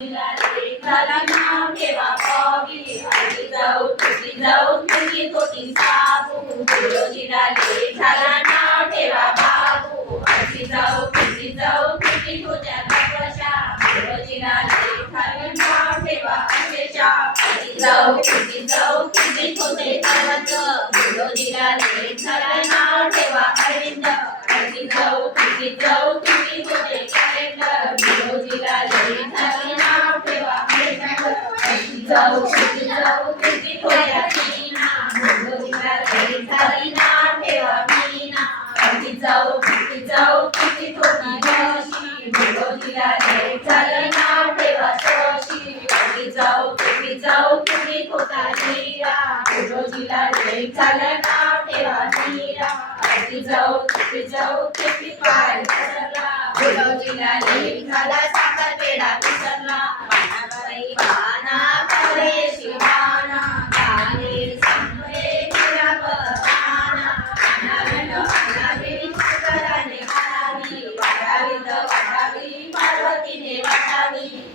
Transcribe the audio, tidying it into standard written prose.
झाला नाव ठेवा कॉबी आधी जाऊ तुझी तोटी साबू गुरुजीला लेट झाला नाव ठेवा बाबू आधी जाऊ तुझी होत्या कशा गुरुजीला लेट झालं नाव ठेवा अशेषा आधी जाऊ तुझी होते अरविंद गुरुजीला लेट झालं नाव ठेवा अरविंद आधी जाऊ तुझी होते कॅलेंडर गुरुजीला लेट झालं नाव ठेवा जाऊ तुझी होत्या मीना गुरुजीला लेट झाली नाव ठेवा मीना आधी जाऊ तुझी होती जोशी गुरुजीला लेट झालं नाव ठेवा जोशी आधी जाऊ तुझी होता नीरा गुरुजीला लेट झालं नाव ठेवा नीरा आधी जाऊ तुझी पाय घसरला गुरुजीला लेट झाला साखर पेढा विसरला बाणाबाई बाणा करे शिवाना गाणे संपले मेरा बहाना आणावी शंकराने आणावी वाटावी पार्वतीने वाटावी